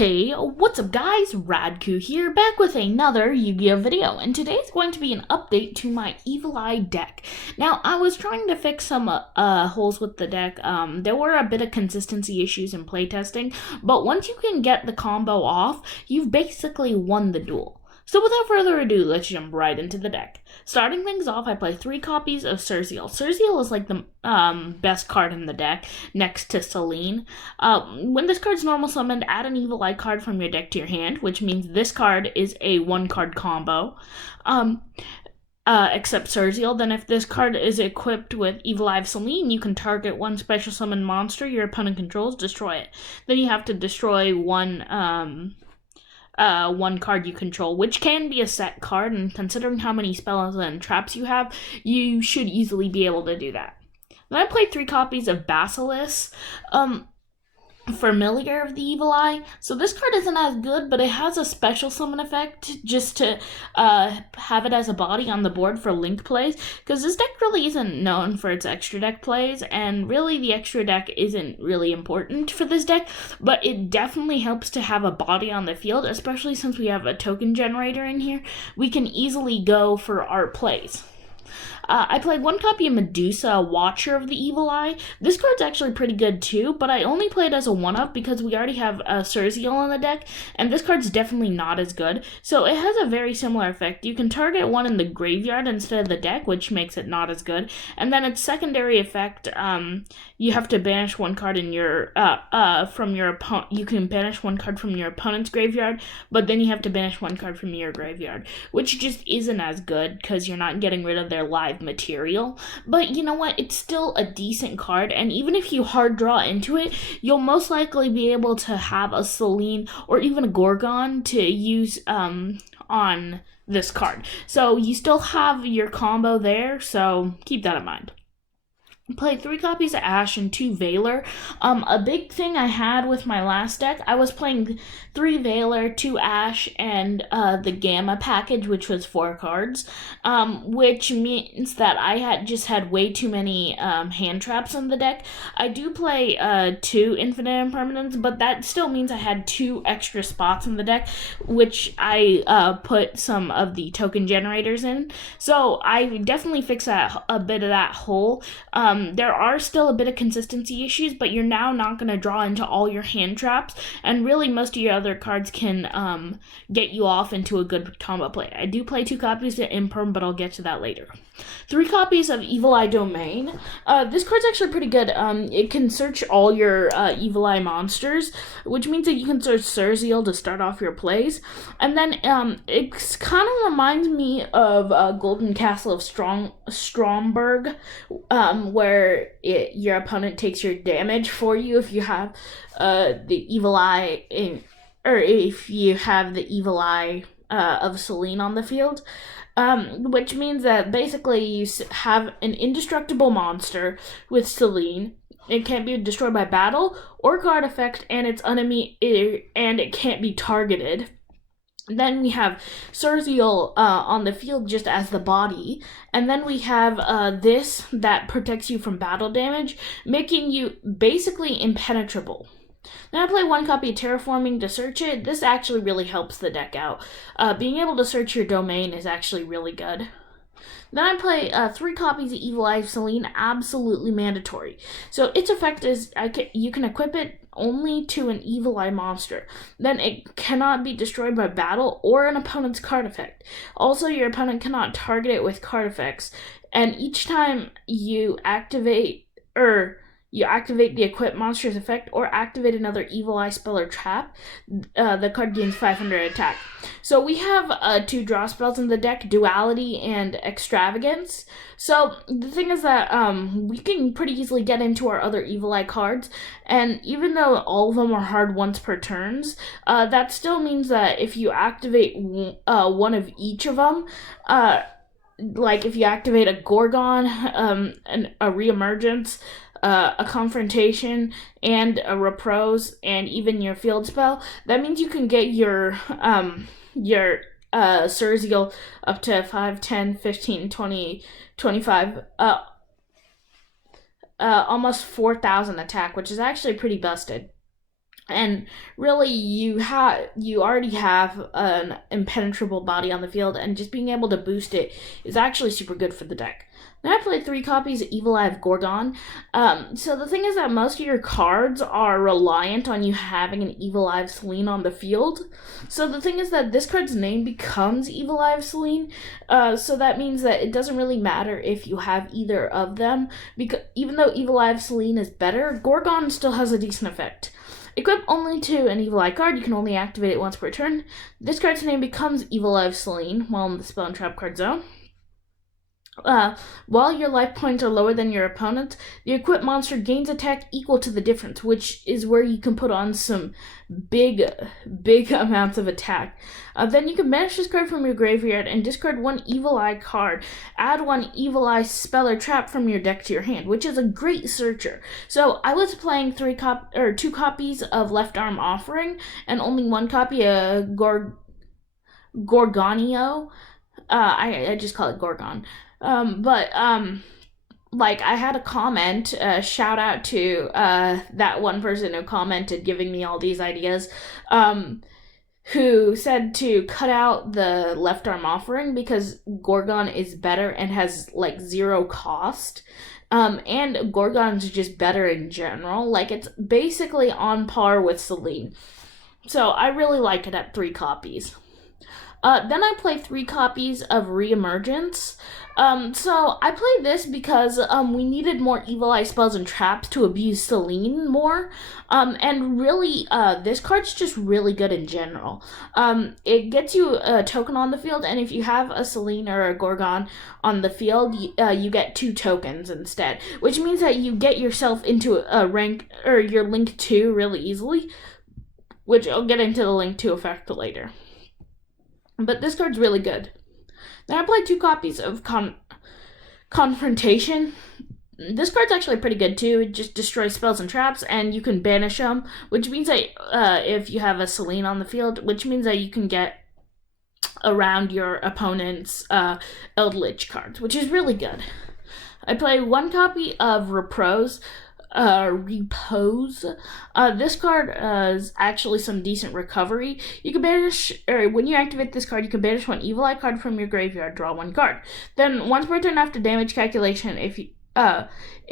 Hey, what's up guys? Radku here, back with another Yu-Gi-Oh video, and today's going to be an update to my Evil Eye deck. Now, I was trying to fix some holes with the deck. There were a bit of consistency issues in playtesting, but once you can get the combo off, you've basically won the duel. So without further ado, let's jump right into the deck. Starting things off, I play 3 copies of Surzeal. Surzeal is like the best card in the deck, next to Selene. When this card's normal summoned, add an Evil Eye card from your deck to your hand, which means this card is a 1-card combo. Except Surzeal. Then if this card is equipped with Evil Eye Selene, you can target one special summon monster your opponent controls, destroy it. Then you have to destroy one card you control, which can be a set card, and considering how many spells and traps you have, you should easily be able to do that. Then I played 3 copies of Basilisk, Familiar of the Evil Eye. So this card isn't as good, but it has a special summon effect just to have it as a body on the board for link plays, because this deck really isn't known for its extra deck plays, and really the extra deck isn't really important for this deck, but it definitely helps to have a body on the field, especially since we have a token generator in here. We can easily go for art plays. I played 1 copy of Medusa, Watcher of the Evil Eye. This card's actually pretty good too, but I only played as a 1-up because we already have Surzeal on the deck, and this card's definitely not as good. So it has a very similar effect. You can target one in the graveyard instead of the deck, which makes it not as good. And then its secondary effect, you have to banish 1 card in your from your opponent. You can banish 1 card from your opponent's graveyard, but then you have to banish 1 card from your graveyard, which just isn't as good because you're not getting rid of their live material. But you know what, it's still a decent card, and even if you hard draw into it, you'll most likely be able to have a Selene or even a Gorgon to use on this card. So you still have your combo there, so keep that in mind. Played 3 copies of Ash and 2 Valor. A big thing I had with my last deck, I was playing 3 Valor, 2 Ash, and the Gamma package, which was 4 cards, which means that I had way too many hand traps on the deck. I do play 2 Infinite Impermanence, but that still means I had 2 extra spots in the deck, which I put some of the token generators in. So I definitely fixed a bit of that hole. There are still a bit of consistency issues, but you're now not going to draw into all your hand traps, and really most of your other cards can get you off into a good combo play. I do play 2 copies of Imperm, but I'll get to that later. 3 copies of Evil Eye Domain. This card's actually pretty good. It can search all your Evil Eye monsters, which means that you can search Surzeal to start off your plays. And then it kind of reminds me of Golden Castle of Stromberg, where your opponent takes your damage for you if you have the Evil Eye or if you have the Evil Eye of Selene on the field. Which means that basically you have an indestructible monster with Selene. It can't be destroyed by battle or card effect, and its enemy, and it can't be targeted. Then we have Surzeal on the field just as the body, and then we have this that protects you from battle damage, making you basically impenetrable. Then I play 1 copy of Terraforming to search it. This actually really helps the deck out. Being able to search your domain is actually really good. Then I play 3 copies of Evil Eye Selene, absolutely mandatory. So its effect is you can equip it only to an Evil Eye monster. Then it cannot be destroyed by battle or an opponent's card effect. Also, your opponent cannot target it with card effects. And each time you activate the equipped monster's effect or activate another Evil Eye spell or trap, the card gains 500 attack. So we have 2 draw spells in the deck, Duality and Extravagance. So the thing is that we can pretty easily get into our other Evil Eye cards, and even though all of them are hard once per turns, that still means that if you activate one of each of them, like if you activate a Gorgon, and a Reemergence, a Confrontation, and a Repose, and even your field spell, that means you can get your Surzeal up to 5, 10, 15, 20, 25, almost 4,000 attack, which is actually pretty busted. And really, you already have an impenetrable body on the field, and just being able to boost it is actually super good for the deck. Now I played 3 copies of Evil Eye of Gorgon. So the thing is that most of your cards are reliant on you having an Evil Eye of Selene on the field. So the thing is that this card's name becomes Evil Eye of Selene. So that means that it doesn't really matter if you have either of them, because even though Evil Eye of Selene is better, Gorgon still has a decent effect. Equip only to an Evil Eye card, you can only activate it once per turn. This card's name becomes Evil Eye of Selene while in the spell and trap card zone. While your life points are lower than your opponent's, the equipped monster gains attack equal to the difference, which is where you can put on some big amounts of attack. Then you can banish this card from your graveyard and discard 1 Evil Eye card. Add 1 Evil Eye spell or trap from your deck to your hand, which is a great searcher. So I was playing 2 copies of Left Arm Offering and only 1 copy of Gorgonio. I just call it Gorgon. Like, I had a comment, shout out to that one person who commented giving me all these ideas, who said to cut out the Left Arm Offering because Gorgon is better and has, like, 0 cost. And Gorgon's just better in general. Like, it's basically on par with Selene. So I really like it at 3 copies. Then I played 3 copies of Reemergence. So I played this because we needed more Evil Eye spells and traps to abuse Selene more. And really, this card's just really good in general. It gets you a token on the field, and if you have a Selene or a Gorgon on the field, you get 2 tokens instead, which means that you get yourself into a rank, or your Link 2 really easily, which I'll get into the Link 2 effect later. But this card's really good. Then I played 2 copies of Confrontation. This card's actually pretty good too. It just destroys spells and traps, and you can banish them, which means that if you have a Selene on the field, which means that you can get around your opponent's Eldritch cards, which is really good. I played 1 copy of Repose. This card is actually some decent recovery. You can banish, or when you activate this card, you can banish 1 Evil Eye card from your graveyard, draw 1 card. Then once per turn after damage calculation,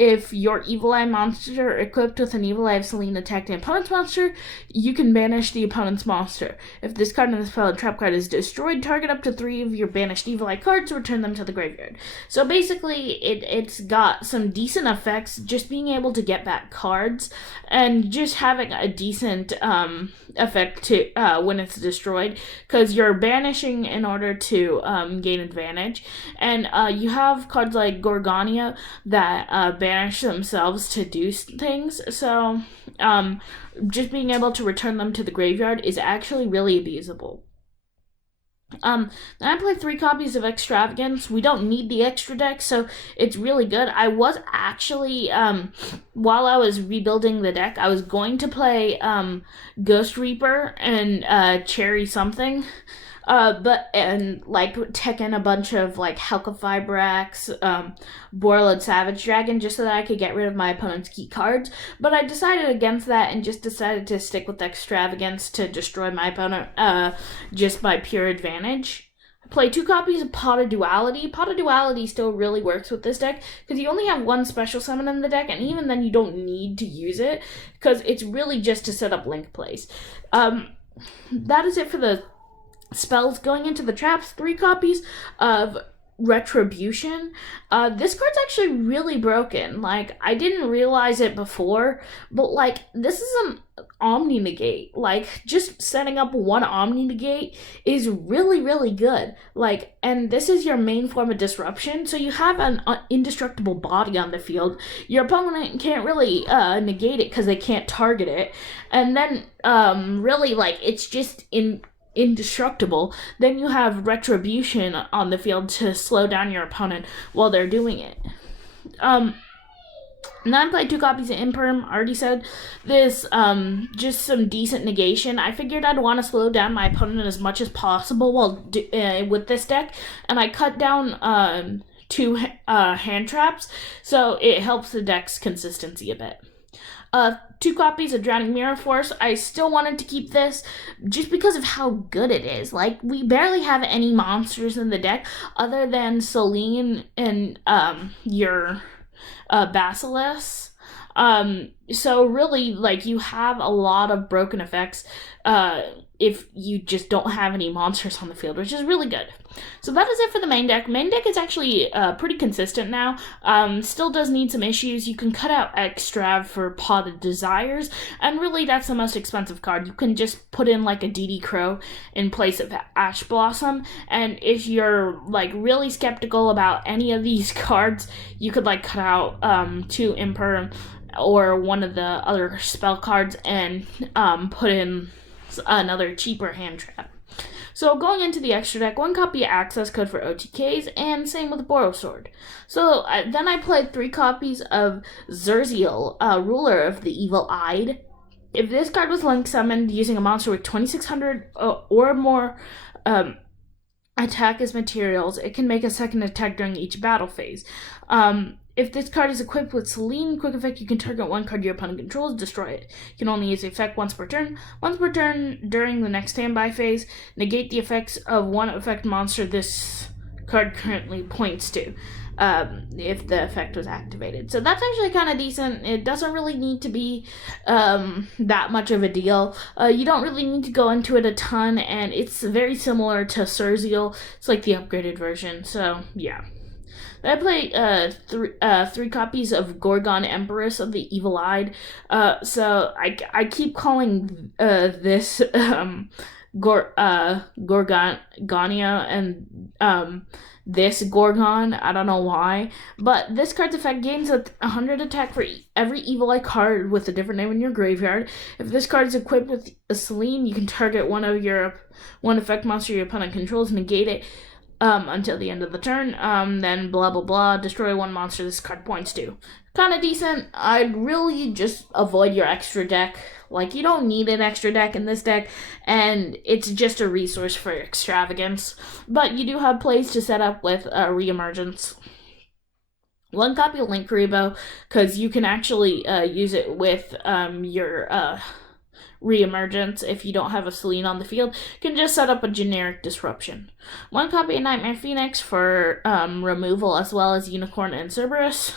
if your Evil Eye monster equipped with an Evil Eye of Selene attacked the opponent's monster, you can banish the opponent's monster. If this card in the spell and trap card is destroyed, target up to 3 of your banished Evil Eye cards, return them to the graveyard. So basically, it's got some decent effects, just being able to get back cards, and just having a decent effect to when it's destroyed, because you're banishing in order to gain advantage. And you have cards like Gorgonio that banish themselves to do things, so just being able to return them to the graveyard is actually really abusable. Then I played 3 copies of Extravagance. We don't need the extra deck, so it's really good. I was actually, while I was rebuilding the deck, I was going to play Ghost Reaper and Cherry something, and tech in a bunch of Halqifibrax, Borreload Savage Dragon, just so that I could get rid of my opponent's key cards. But I decided against that and just decided to stick with Extravagance to destroy my opponent just by pure advantage. I played 2 copies of Pot of Duality. Pot of Duality still really works with this deck because you only have 1 special summon in the deck, and even then you don't need to use it because it's really just to set up link plays. That is it for the spells. Going into the traps, 3 copies of Retribution. This card's actually really broken. I didn't realize it before, but this is an Omni Negate. Just setting up 1 Omni Negate is really, really good. And this is your main form of disruption, so you have an indestructible body on the field. Your opponent can't really negate it because they can't target it. And then, really, it's just indestructible. Then you have Retribution on the field to slow down your opponent while they're doing it. And then I played 2 copies of Perm. Already said this, just some decent negation. I figured I'd want to slow down my opponent as much as possible while with this deck, and I cut down 2 hand traps, so it helps the deck's consistency a bit. 2 copies of Drowning Mirror Force. I still wanted to keep this just because of how good it is. Like, we barely have any monsters in the deck other than Selene and your Basilisk. So really, like, you have a lot of broken effects if you just don't have any monsters on the field, which is really good. So that is it for the main deck. Main deck is actually pretty consistent now. Still does need some issues. You can cut out Extrav for Potted Desires, and really that's the most expensive card. You can just put in like a DD Crow in place of Ash Blossom, and if you're like really skeptical about any of these cards, you could like cut out 2 Imperm or one of the other spell cards and put in another cheaper hand trap. So going into the extra deck, 1 copy of Access Code for OTKs, and same with Boros Sword. So then I played 3 copies of Zerziel, Ruler of the Evil-Eyed. If this card was link summoned using a monster with 2600 or more attack as materials, it can make a second attack during each battle phase. If this card is equipped with Selene, quick effect, you can target 1 card your opponent controls, destroy it. You can only use the effect once per turn. Once per turn during the next standby phase, negate the effects of 1 effect monster this card currently points to, if the effect was activated. So that's actually kind of decent. It doesn't really need to be that much of a deal. You don't really need to go into it a ton, and it's very similar to Zerziel. It's like the upgraded version, so yeah. I played 3 copies of Gorgon, Empress of the Evil-Eyed. So I keep calling this Gorgonia and this Gorgon. I don't know why. But this card's effect gains 100 attack for every Evil-Eye card with a different name in your graveyard. If this card is equipped with a Selene, you can target one effect monster your opponent controls, negate it until the end of the turn, then blah blah blah, destroy 1 monster this card points to. Kind of decent. I'd really just avoid your extra deck. Like, you don't need an extra deck in this deck, and it's just a resource for extravagance. But you do have plays to set up with Reemergence. 1 copy of Link Rebo, because you can actually use it with your Reemergence. If you don't have a Selene on the field, you can just set up a generic disruption. 1 copy of Nightmare Phoenix for removal, as well as Unicorn and Cerberus.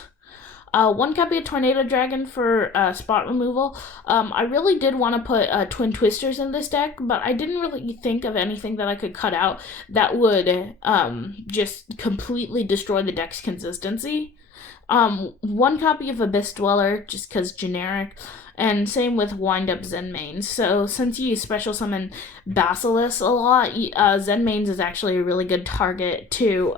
1 copy of Tornado Dragon for spot removal. I really did want to put Twin Twisters in this deck, but I didn't really think of anything that I could cut out that would just completely destroy the deck's consistency. 1 copy of Abyss Dweller, just because generic, and same with Wind-Up Zenmaines. So since you special summon Basilisk a lot, Zenmaines is actually a really good target to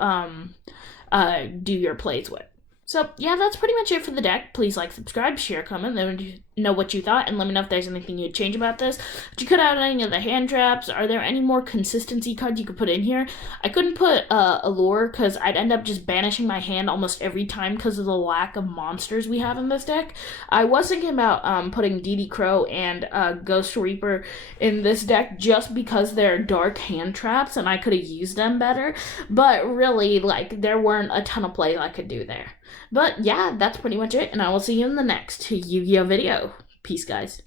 do your plays with. So yeah, that's pretty much it for the deck. Please like, subscribe, share, comment, let me know what you thought, and let me know if there's anything you'd change about this. Did you cut out any of the hand traps? Are there any more consistency cards you could put in here? I couldn't put Allure because I'd end up just banishing my hand almost every time because of the lack of monsters we have in this deck. I was thinking about putting DD Crow and Ghost Reaper in this deck just because they're dark hand traps and I could have used them better, but really, like, there weren't a ton of plays I could do there. But yeah, that's pretty much it, and I will see you in the next Yu-Gi-Oh video. Peace, guys.